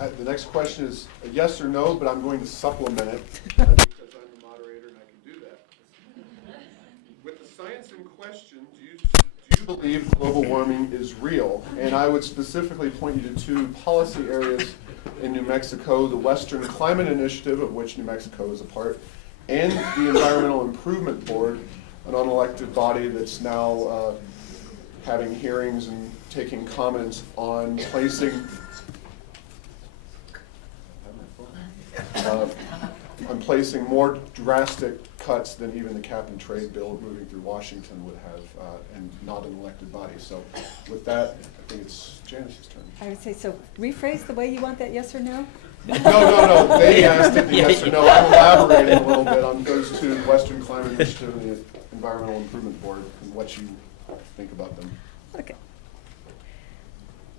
The next question is a yes or no, but I'm going to supplement it because I'm the moderator and I can do that. With the science in question, do you believe global warming is real? And I would specifically point you to two policy areas in New Mexico, the Western Climate Initiative, of which New Mexico is a part, and the Environmental Improvement Board, an unelected body that's now having hearings and taking comments on placing more drastic cuts than even the cap and trade bill moving through Washington would have, and not an elected body. So with that, I think it's Janice's turn. I would say, so rephrase the way you want that, yes or no? No. They asked it the yes or no. I'm elaborating a little bit on those two, Western Climate Initiative and the Environmental Improvement Board, and what you think about them. Okay.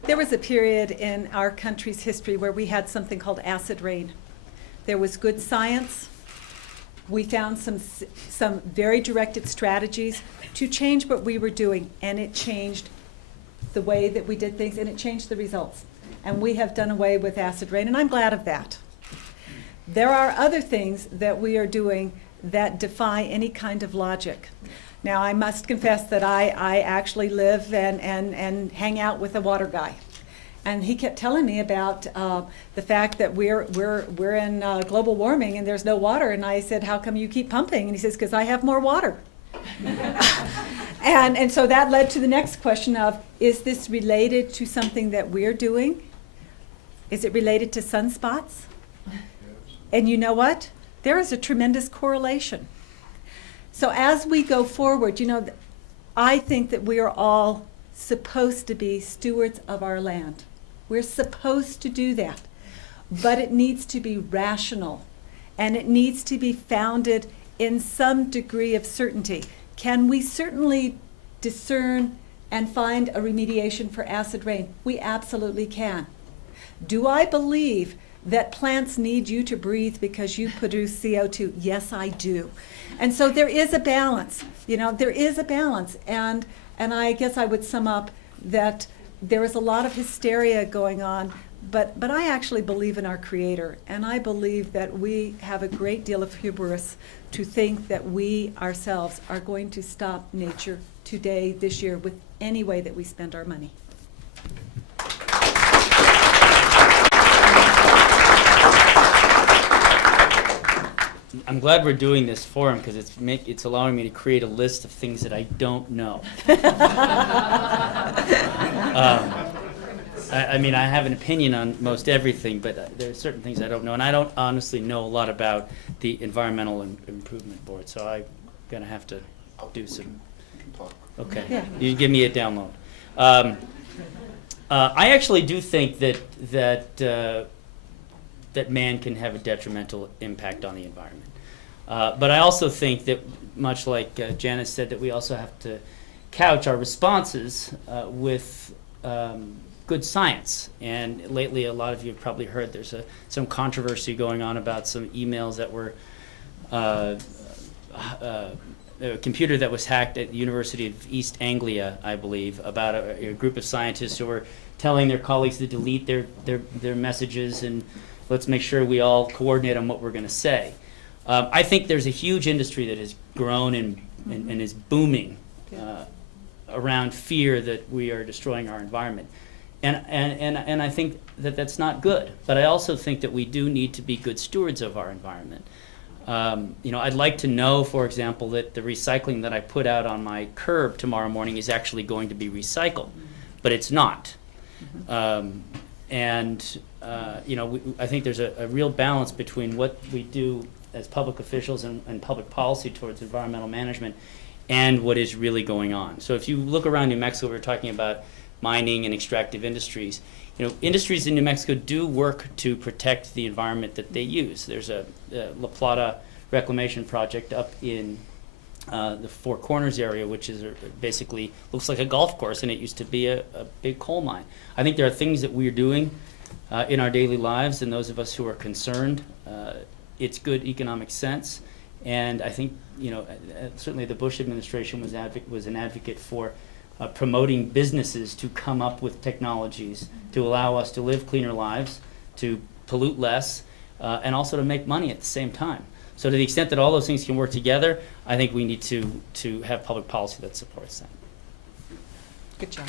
There was a period in our country's history where we had something called acid rain. There was good science. We found some very directed strategies to change what we were doing, and it changed the way that we did things, and it changed the results. And we have done away with acid rain, and I'm glad of that. There are other things that we are doing that defy any kind of logic. Now, I must confess that I actually live and hang out with a water guy. And he kept telling me about the fact that we're in global warming and there's no water. And I said, how come you keep pumping? And he says, because I have more water. and so that led to the next question of, is this related to something that we're doing? Is it related to sunspots? Yes. And you know what? There is a tremendous correlation. So as we go forward, I think that we are all supposed to be stewards of our land. We're supposed to do that. But it needs to be rational, and it needs to be founded in some degree of certainty. Can we certainly discern and find a remediation for acid rain? We absolutely can. Do I believe that plants need you to breathe because you produce CO2? Yes, I do. And so there is a balance. There is a balance. And I guess I would sum up that there is a lot of hysteria going on, but I actually believe in our Creator, and I believe that we have a great deal of hubris to think that we ourselves are going to stop nature today, this year, with any way that we spend our money. I'm glad we're doing this forum because it's allowing me to create a list of things that I don't know. I have an opinion on most everything, but there are certain things I don't know, and I don't honestly know a lot about the Environmental Improvement Board, so I'm going to have to do some. Okay, yeah. You give me a download. I actually do think that man can have a detrimental impact on the environment. But I also think that, much like Janice said, that we also have to couch our responses with good science. And lately, a lot of you have probably heard there's some controversy going on about some emails that were a computer that was hacked at the University of East Anglia, I believe, about a group of scientists who were telling their colleagues to delete their messages, and let's make sure we all coordinate on what we're going to say. I think there's a huge industry that has grown and is booming around fear that we are destroying our environment. And I think that that's not good. But I also think that we do need to be good stewards of our environment. I'd like to know, for example, that the recycling that I put out on my curb tomorrow morning is actually going to be recycled, but it's not. I think there's a real balance between what we do as public officials and public policy towards environmental management and what is really going on. So if you look around New Mexico, we're talking about mining and extractive industries. Industries in New Mexico do work to protect the environment that they use. There's a La Plata reclamation project up in the Four Corners area, which is basically looks like a golf course, and it used to be a big coal mine. I think there are things that we're doing in our daily lives, and those of us who are concerned, it's good economic sense. And I think, certainly the Bush administration was an advocate for promoting businesses to come up with technologies to allow us to live cleaner lives, to pollute less, and also to make money at the same time. So to the extent that all those things can work together, I think we need to have public policy that supports that. Good job.